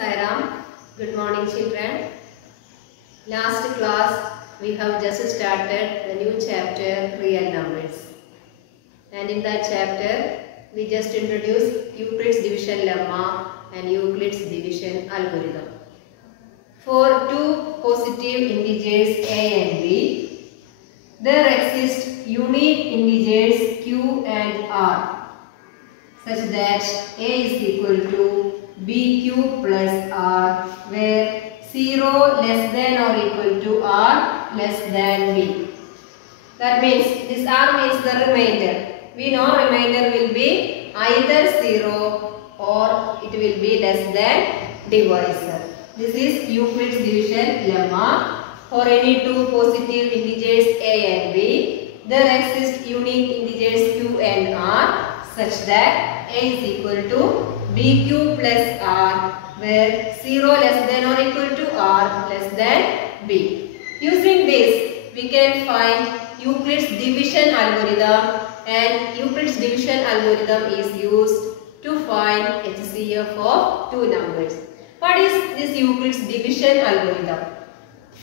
Sairam. Good morning, children. Last class we have just started the new chapter real numbers, and in that chapter we just introduced Euclid's division lemma and Euclid's division algorithm. For two positive integers a and b, there exist unique integers q and r such that a is equal to bq plus r, where 0 less than or equal to r less than b. That means this r means the remainder. We know remainder will be either 0 or it will be less than divisor. This is Euclid's division lemma. For any two positive integers a and b, there exist unique integers q and r such that a is equal to bq plus r, where 0 less than or equal to r less than b. Using this, we can find Euclid's division algorithm, and Euclid's division algorithm is used to find HCF of two numbers. What is this Euclid's division algorithm?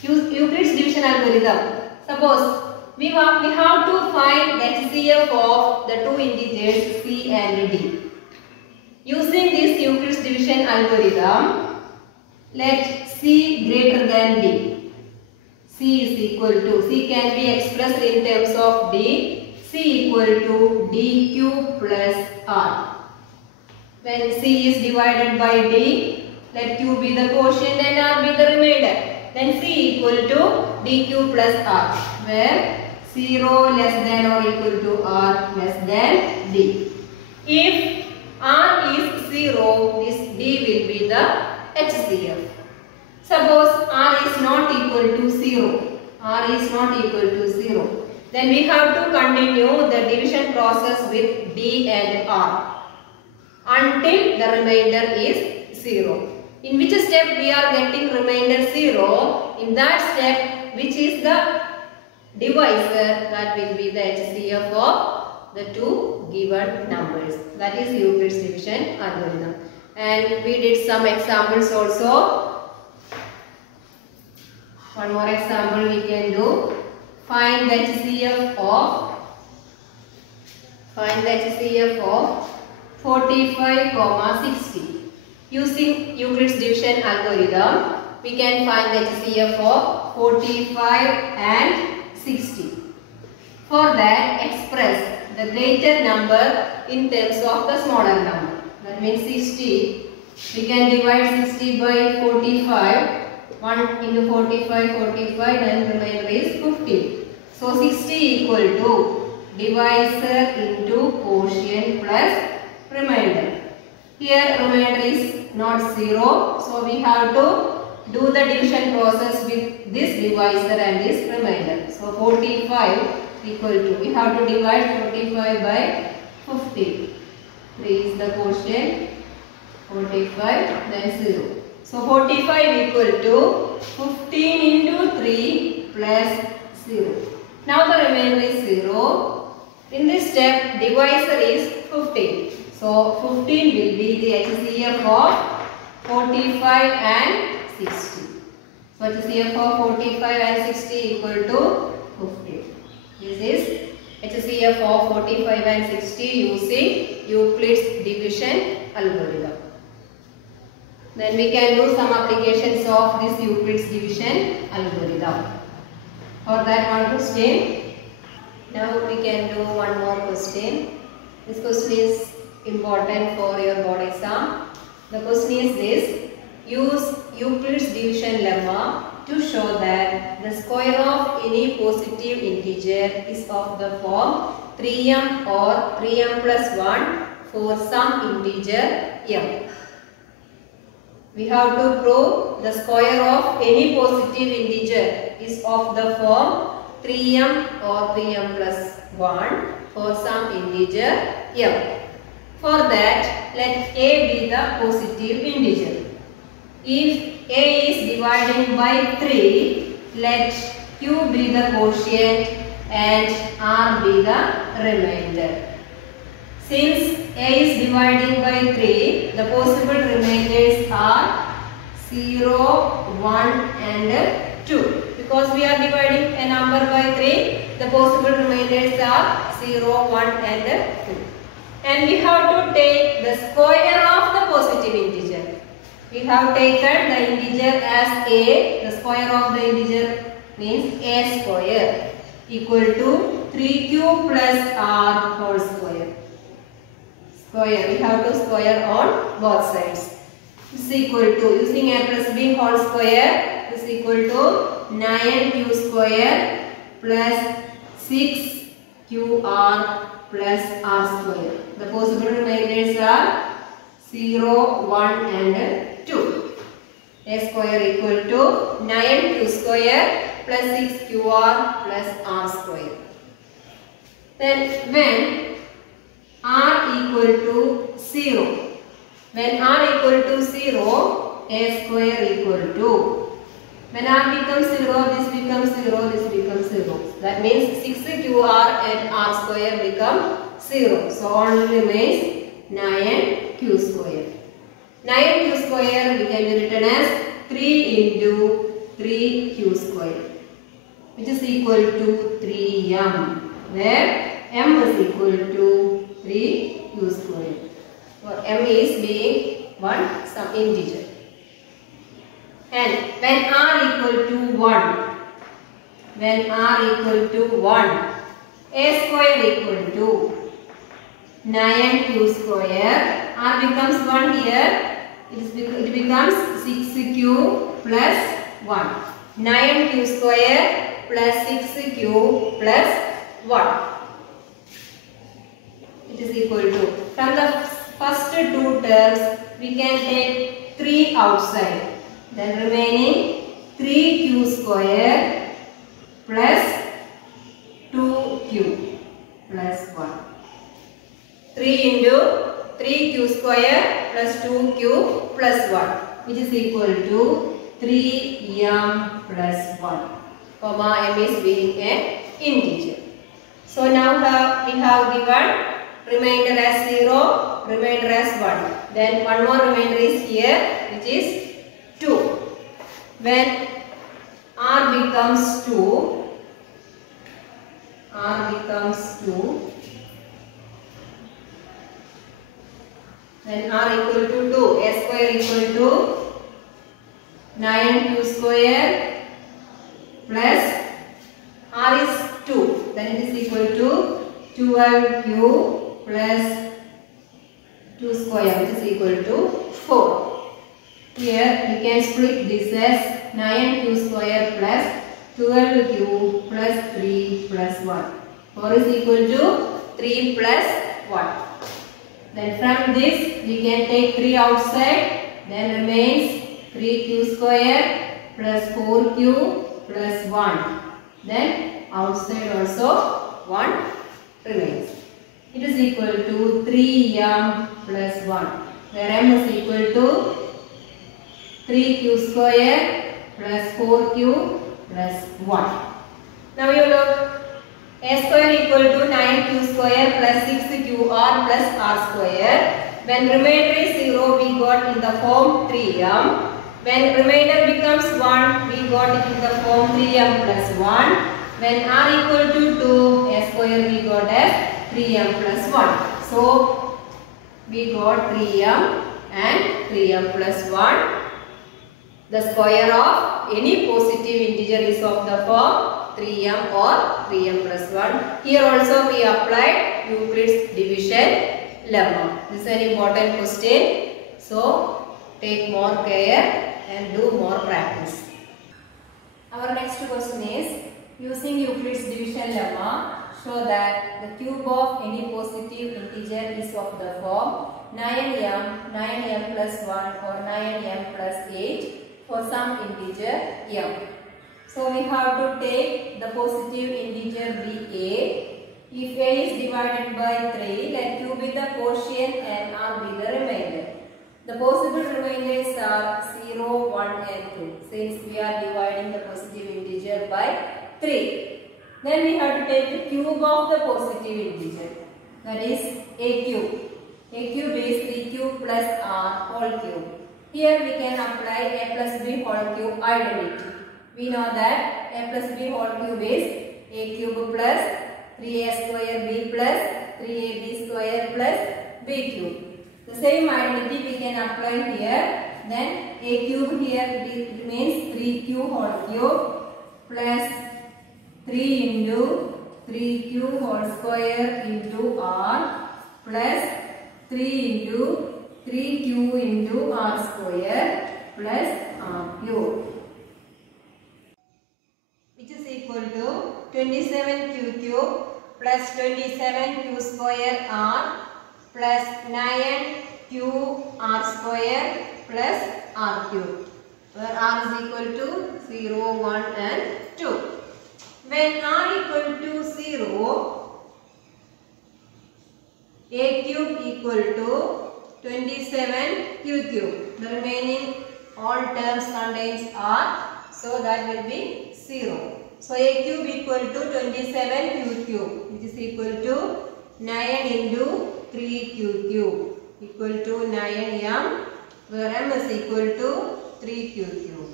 Euclid's division algorithm. Suppose we have to find HCF of the two integers c and d. Using this Euclid's division algorithm, let c greater than d. C is equal to, c can be expressed in terms of d. C equal to dq plus r. When c is divided by d, let q be the quotient and r be the remainder. Then c equal to dq plus r, where 0 less than or equal to r less than d. If r is 0, this d will be the HCF. Suppose r is not equal to 0. R is not equal to 0. Then we have to continue the division process with d and r until the remainder is 0. In which step we are getting remainder 0? In that step, which is the divisor, that will be the HCF of the two given numbers. That is Euclid's division algorithm. And we did some examples also. One more example we can do. Find the HCF of 45, 60. Using Euclid's division algorithm, we can find the HCF of 45 and 60. For that, express the greater number in terms of the smaller number. That means 60. We can divide 60 by 45. 1 into 45, 45, and remainder is 50. So 60 equal to divisor into quotient plus remainder. Here remainder is not 0. So we have to do the division process with this divisor and this remainder. So 45 equal to, we have to divide 45 by 50. 3 is the quotient, 45, then 0. So 45 equal to 15 into 3 plus 0. Now the remainder is 0. In this step, divisor is 15. So 15 will be the HCF of 45 and 60. So HCF of 45 and 60 equal to 15. This is HCF of 45 and 60 using Euclid's division algorithm. Then we can do some applications of this Euclid's division algorithm. For that one question, now we can do one more question. This question is important for your board exam. The question is this: use Euclid's division lemma to show that the square of any positive integer is of the form 3m or 3m plus 1 for some integer m. We have to prove the square of any positive integer is of the form 3m or 3m plus 1 for some integer m. For that, let a be the positive integer. If a is dividing by 3, let q be the quotient and r be the remainder. Since a is dividing by 3, the possible remainders are 0, 1 and 2. Because we are dividing a number by 3, the possible remainders are 0, 1 and 2. And we have to take the square of the positive integer. We have taken the integer as a, the square of the integer means a square equal to 3q plus r whole square. Square, we have to square on both sides. This is equal to, using a plus b whole square, this is equal to 9q square plus 6qr plus r square. The possible remainders are 0, 1 and 2. A square equal to 9q square plus 6qr plus r square. Then when r equal to 0, when r equal to 0, a square equal to, when r becomes 0, this becomes 0, this becomes 0. That means 6qr and r square become 0. So only remains 9q square. 9q square we can be written as 3 into 3q square, which is equal to 3m, where m is equal to 3q square. So m is being some integer. And when r equal to 1, when r equal to 1, a square equal to 9q square, r becomes 1 here, it becomes 6q plus 1. 9q square plus 6q plus 1. It is equal to, from the first two terms, we can take 3 outside. Then remaining 3q square plus 2q plus 1. 3 into 3q square plus 2q plus 1, which is equal to 3m plus 1, comma m is being an integer. So now we have given remainder as 0, remainder as 1. Then one more remainder is here, which is 2. When r becomes 2, then r equal to 2, a square equal to 9q square plus r is 2, then it is equal to 12q plus 2 square, which is equal to 4. Here we can split this as 9q square plus 12q plus 3 plus 1. 4 is equal to 3 plus 1. Then from this we can take 3 outside, then remains 3q square plus 4q plus 1. Then outside also 1 remains. It is equal to 3m plus 1, where m is equal to 3q square plus 4q plus 1. Now you look, a square equal to 9q square plus 6qr plus r square. When remainder is 0, we got in the form 3m. When remainder becomes 1, we got it in the form 3m plus 1. When r equal to 2, a square we got as 3m plus 1. So we got 3m and 3m plus 1. The square of any positive integer is of the form 3m or 3m plus 1. Here also we applied Euclid's division lemma. This is an important question. So take more care and do more practice. Our next question is, using Euclid's division lemma, show that the cube of any positive integer is of the form 9m, 9m plus 1 or 9m plus 8 for some integer m. So we have to take the positive integer be a. If a is divided by 3, let q be the quotient and r be the remainder. The possible remainders are 0, 1 and 2, since we are dividing the positive integer by 3. Then we have to take the cube of the positive integer, that is a cube. A cube is 3q plus r whole cube. Here we can apply a plus b whole cube identity. We know that a plus b whole cube is a cube plus 3a square b plus 3ab square plus b cube. The same identity we can apply here. Then a cube here remains 3q whole cube plus 3 into 3q whole square into r plus 3 into 3q into r square plus r cube, which is equal to 27q cube plus 27q square r plus 9q r square plus r cube, where r is equal to 0, 1 and 2. When r equal to 0, a cube equal to 27q cube. The remaining all terms contains r, so that will be 0. So a cube equal to 27q cube, which is equal to 9 into 3q cube, equal to 9m, where m is equal to 3q cube.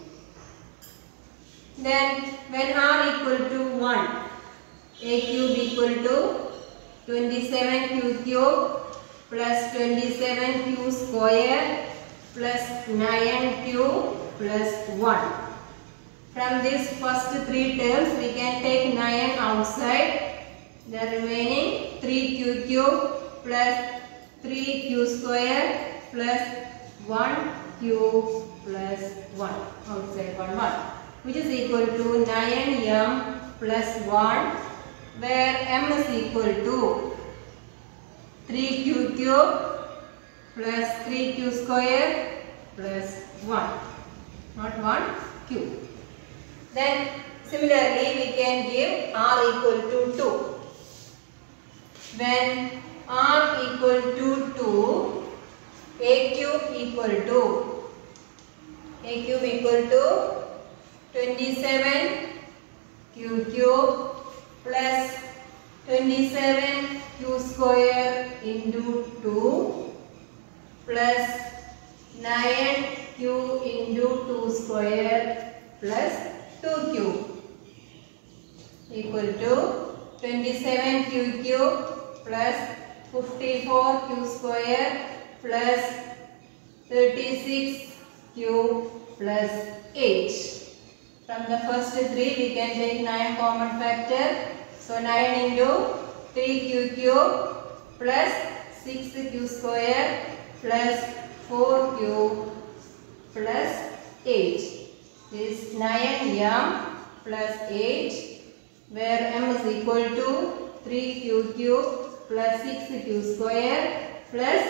Then when r equal to 1, a cube equal to 27q cube plus 27q square plus 9q plus 1. From these first three terms we can take 9 outside. The remaining 3q cube plus 3q square plus 1q plus 1 outside 1, which is equal to 9m plus 1, where m is equal to 3q cube plus 3q square plus 1, not 1q. Then similarly we can give r equal to 2. When r equal to 2, a cube equal to 27q cube plus 27q square into 2 plus 9q into 2 square plus 2q equal to 27q cube plus 54q square plus 36q plus 8. From the first three we can take 9 common factor. So 9 into 3q cube plus 6q square plus 4q plus 8 is 9m plus 8, where m is equal to 3q cube plus 6q square plus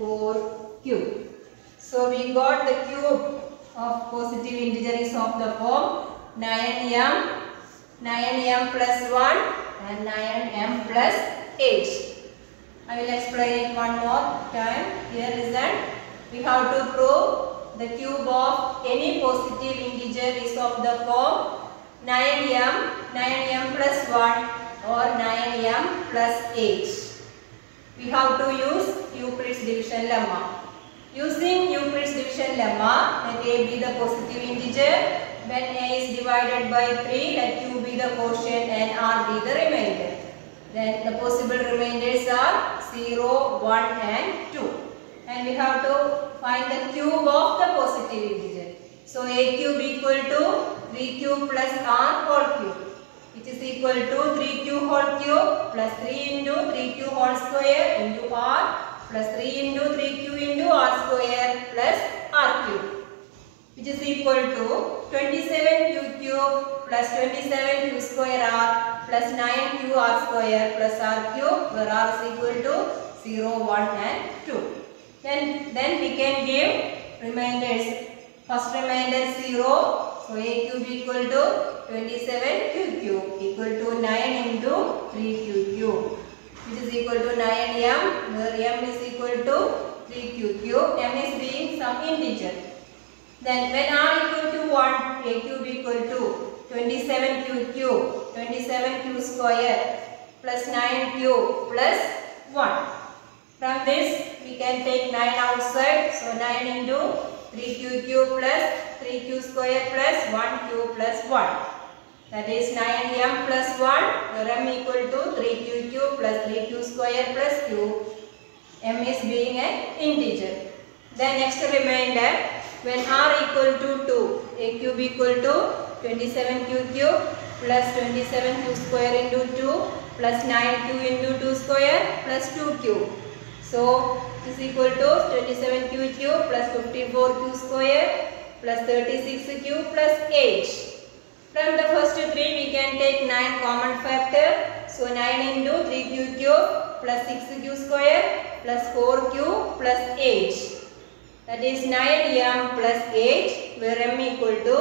4q. So we got the cube of positive integer is of the form 9m plus 1 and 9m plus 8. I will explain it one more time. Here is that we have to prove the cube of any positive integer is of the form 9m plus 1 or 9m plus 8. We have to use Euclid's division lemma. Using Euclid's division lemma, let a be the positive integer. When a is divided by 3, let q be the quotient and r be the remainder. Then the possible remainders are 0, 1 and 2. And we have to find the cube of the positive integer. So a cube equal to 3q plus r whole cube, which is equal to 3q whole cube plus 3 into 3q whole square into r plus 3 into 3q into r square plus r cube, which is equal to 27q cube plus 27q square r plus 9q r square plus r cube, where r is equal to 0, 1 and 2. Then we can give remainders. First remainder 0. So a cube equal to 27q cube equal to 9 into 3q cube, which is equal to 9m, where m is equal to 3q cube. M is being some integer. Then when r equal to 1, a cube equal to 27q cube, 27q square plus 9q plus 1. From this we can take 9 outside. So 9 into 3q cube plus 3q square plus 1q plus 1. That is 9m plus 1, where m equal to 3q cube plus 3q square plus q. M is being an integer. Then next remainder, when r equal to 2, a cube equal to 27q cube plus 27q square into 2 plus 9q into 2 square plus 2q. So this is equal to 27q cube plus 54q square plus 36q plus 8. From the first 3 we can take 9 common factor. So 9 into 3q cube plus 6q square plus 4q plus 8. That is 9m plus 8, where m equal to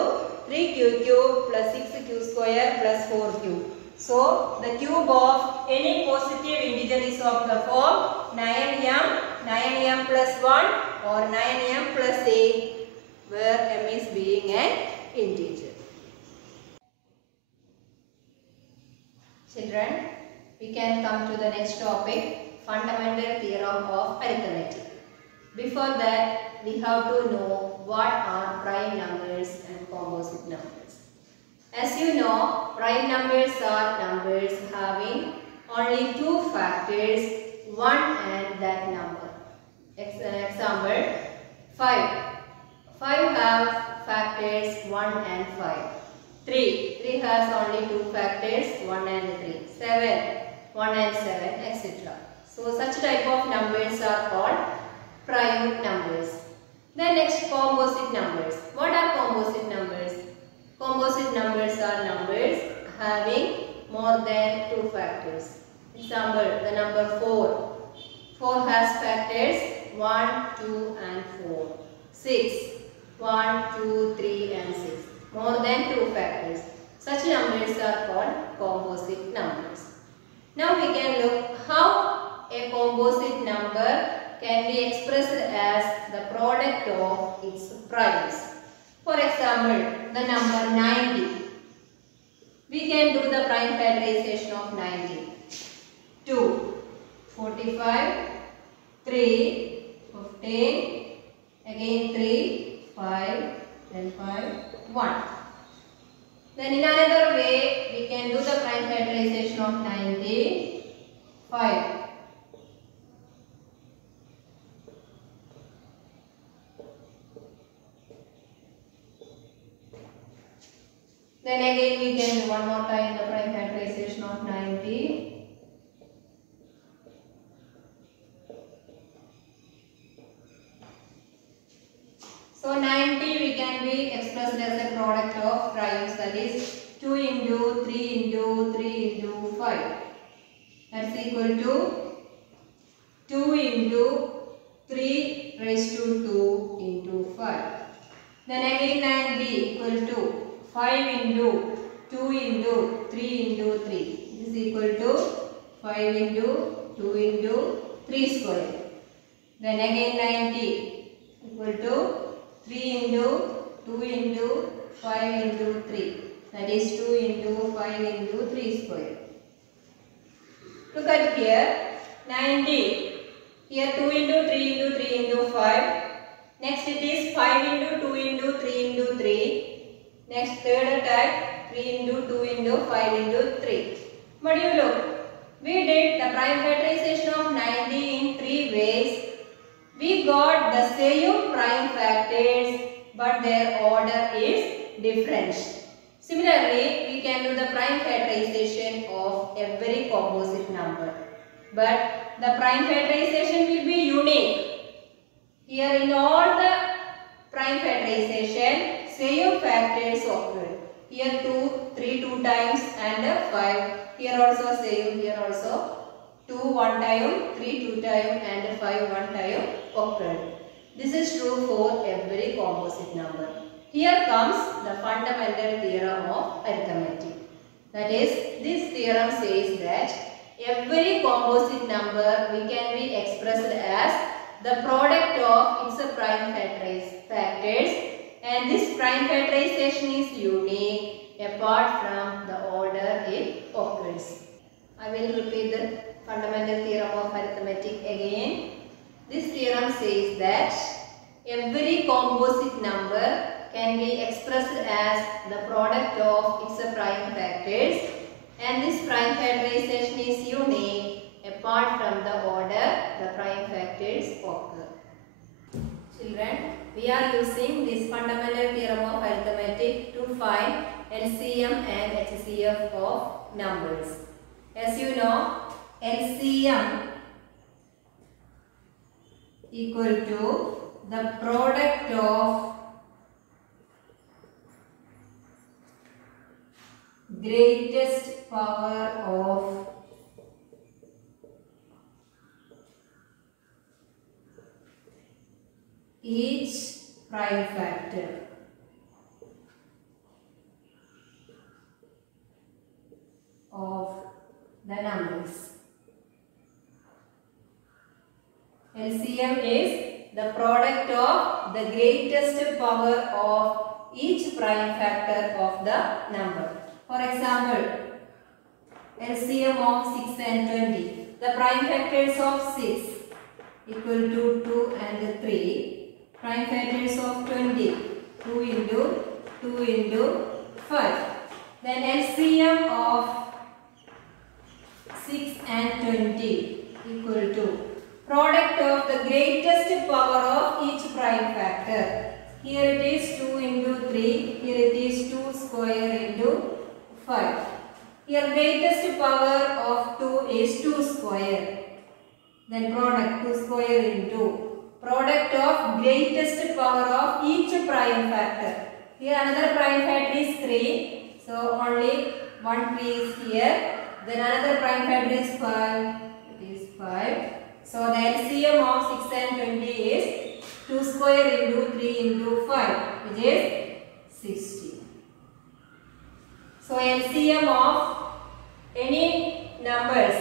3q cube plus 6q square plus 4q. So the cube of any positive integer is of the form 9m plus 1 or 9m plus 8, where m is being an integer. Children, we can come to the next topic, fundamental theorem of arithmetic. Before that, we have to know what are prime numbers and composite numbers. As you know, prime numbers are numbers having only 2 factors, 1 and that number. Example, 5. 5 have factors 1 and 5. 3 has only 2 factors, 1 and 3. 7, 1 and 7, etc. So such type of numbers are called prime numbers. Then next, composite numbers. What are composite numbers? Composite numbers are numbers having more than 2 factors. Example, the number 4. 4 has factors 1, 2 and 4. 6, 1, 2, 3 and 6. More than 2 factors. Such numbers are called composite numbers. Now we can look how a composite number can be expressed as the product of its primes. For example, the number 90. We can do the prime factorization of 90. 2, 45, 3, 15, again 3, 5, then 5, 1. Then in another way, we can do the prime factorization of 90. 5. Then again we can do one more time the prime factorization of 90. So 90 we can be expressed as a product of primes, that is 2 into 3 into 3 into 5. That's equal to 2 into 3 raised to 2 into 5. Then again 90 equal to 5 into 2 into 3 into 3. This is equal to 5 into 2 into 3 square. Then again 90 equal to 3 into 2 into 5 into 3. That is 2 into 5 into 3 square. Look at here, 90. Here 2 into 3 into 3 into 5. Next it is 5 into 2 into 3 into 3. Next third type 3 into 2 into 5 into 3. But you look, we did the prime factorization of 90 in 3 ways. We got the same prime factors, but their order is different. Similarly, we can do the prime factorization of every composite number. But the prime factorization will be unique. Here in all the prime factorization, same factors occur. Here 2, 3 2 times and 5. Here also same, here also 2 1 time, 3 2 time and 5 1 time occurred. This is true for every composite number. Here comes the fundamental theorem of arithmetic. That is, this theorem says that every composite number we can be expressed as the product of its prime factors, and this prime factorization is unique apart from the order it occurs. I will repeat the fundamental theorem of arithmetic again. This theorem says that every composite number can be expressed as the product of its prime factors, and this prime factorization is unique apart from the order the prime factors occur. Children, we are using this fundamental theorem of arithmetic to find LCM and HCF of numbers. As you know, LCM equal to the product of greatest power of each prime factor of the numbers. LCM is the product of the greatest power of each prime factor of the number. For example, LCM of 6 and 20. The prime factors of 6 equal to 2 and 3. Prime factors of 20, 2 into 2 into 5. Then LCM of 6 and 20 equal to product of the greatest power of each prime factor. Here it is 2 into 3, here it is 2 square into 5. Here greatest power of 2 is 2 square. Then product 2 square into product of greatest power of each prime factor. Here another prime factor is 3. So only one 3 is here. Then another prime factor is 5. It is 5. So the LCM of 6 and 20 is 2 square into 3 into 5, which is 60. So LCM of any numbers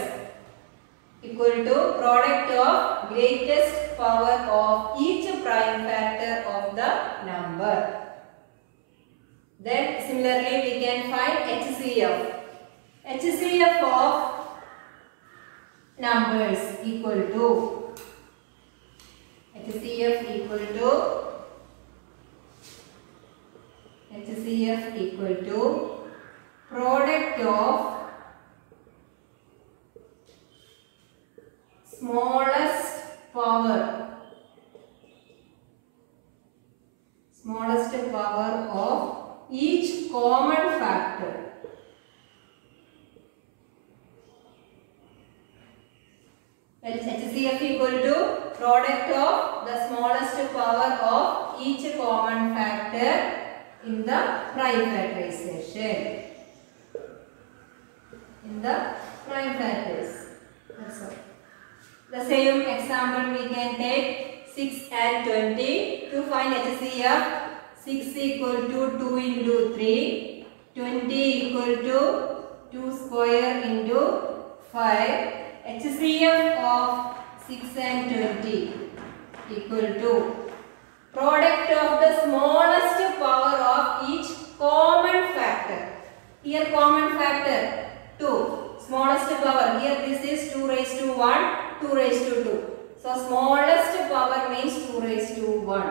equal to product of greatest power of each prime factor of the number. Then similarly we can find HCF. HCF of numbers equal to HCF equal to product of smallest power of each common factor. HCF equal to product of the smallest power of each common factor in the prime factorization. That's all. The same example we can take 6 and 20 to find HCF. 6 equal to 2 into 3, 20 equal to 2 square into 5. HCF of 6 and 20 equal to product of the smallest power of each common factor. Here common factor 2. Smallest power, here this is 2 raised to 1, 2 raised to 2. So smallest power means 2 raised to 1.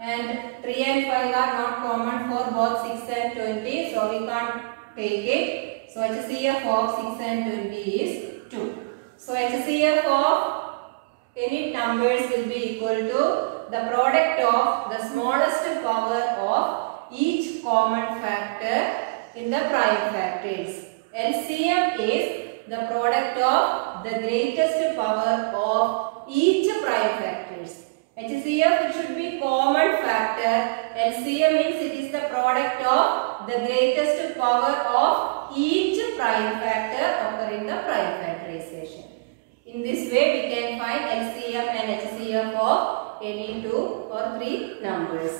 And 3 and 5 are not common for both 6 and 20. So we can't take it. So HCF of 6 and 20 is 2. So HCF of any numbers will be equal to the product of the smallest power of each common factor in the prime factors. LCM is the product of the greatest power of each prime factors. HCF it should be common factor. LCM means it is the product of the greatest power of each prime factor occurring the prime factorization. In this way we can find LCM and HCF of any 2 or 3 numbers.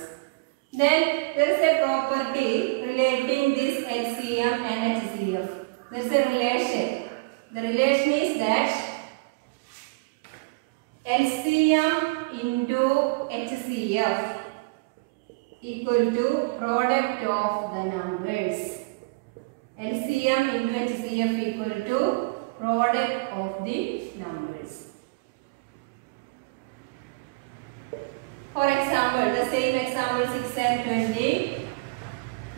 Then there is a property relating this LCM and HCF. There is a relation. The relation is that LCM into HCF equal to product of the numbers. LCM into HCF equal to product of the numbers. For example, the same example 6 and 20.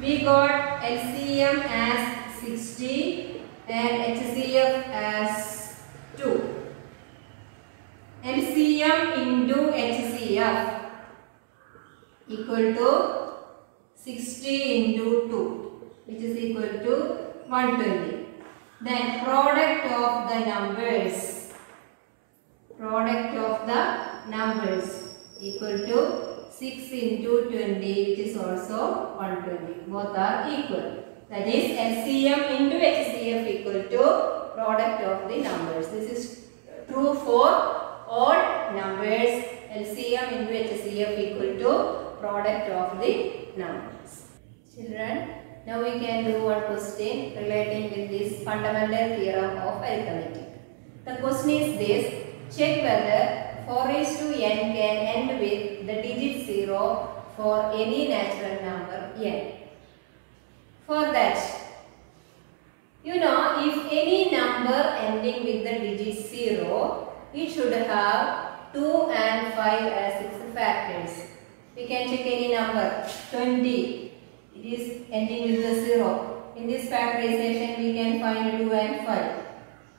We got LCM as 60 and HCF as 2. LCM into HCF equal to 60 into 2, which is equal to 120. Then product of the numbers equal to 6 into 20, which is also 120. Both are equal. That is LCM into HCF equal to product of the numbers. This is true for all numbers. LCM into HCF equal to product of the numbers. Children, now we can do one question relating with this fundamental theorem of arithmetic. The question is this: check whether 4 raised to n can end with the digit 0 for any natural number n. For that, if any number ending with the digit 0, it should have 2 and 5 as its factors. We can check any number. 20, it is ending with the 0. In this factorization, we can find 2 and 5.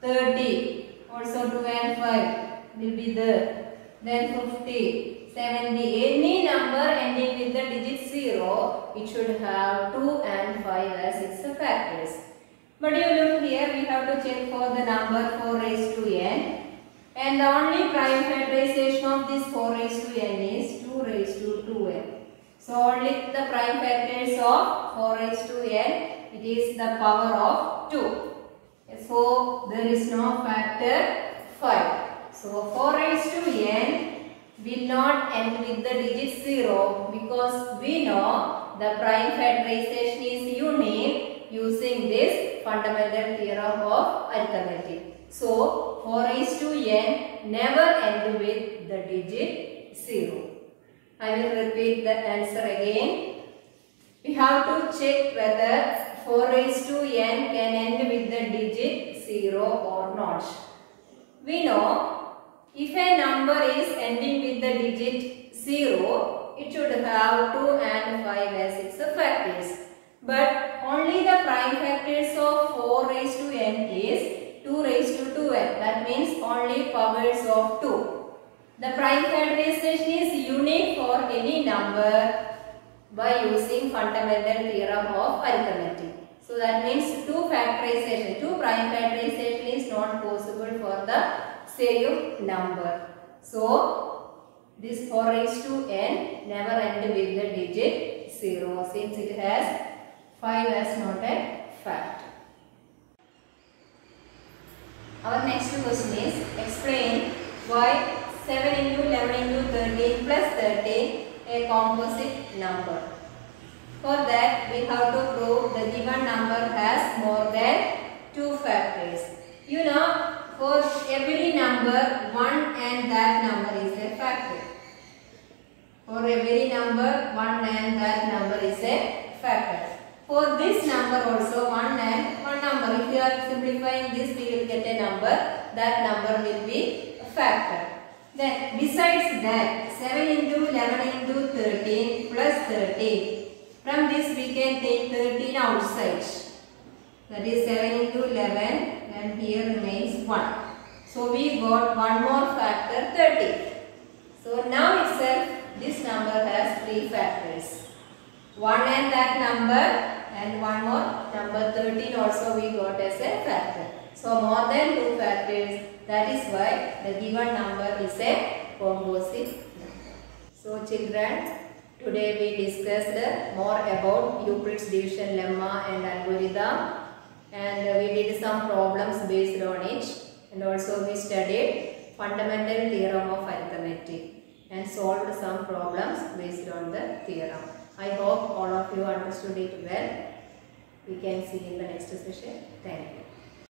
30, also 2 and 5 will be there. Then 50, 70, any number ending with the digit 0, it should have 2 and 5 as its factors. But you look here, we have to check for the number 4 raised to n. And the only prime factorization of this 4 raised to n is 2 raised to 2n. So only the prime factors of 4 raised to n, it is the power of 2. So there is no factor 5. So 4 raised to n will not end with the digit 0 because we know the prime factorization is unique using this fundamental theorem of arithmetic. So 4 raised to n never end with the digit 0. I will repeat the answer again. We have to check whether 4 raised to n can end with the digit 0 or not. We know if a number is ending with the digit 0, it should have 2 and 5 as its factors. But only the prime factors of 4 raised to n is 2 raised to 2n. That means only powers of 2. The prime factorization is unique for any number by using fundamental theorem of arithmetic. So that means 2 prime factorization is not possible for the same number. So this 4 raised to n never end with the digit 0 since it has 5 as not a fact. Our next question is explain why 7 into 11 into 13 plus 13 a composite number. For that we have to prove the given number has more than 2 factors. For every number 1 and that number is a factor. For every number 1 and that number is a factor. For this number also 1 and 1 number. If you are simplifying this, we will get a number. That number will be a factor. Then besides that 7 into 11 into 13 plus 13. From this we can take 13 outside. That is 7 into 11 and here remains 1. So we got one more factor 30. So now itself this number has 3 factors. 1 and that number and one more number 13 also we got as a factor. So more than 2 factors. That is why the given number is a composite number. So children, today we discussed more about Euclid's division lemma and algorithm, and we did some problems based on it, and also we studied fundamental theorem of arithmetic and solved some problems based on the theorem. I hope all of you understood it well. We can see in the next session. Thank you.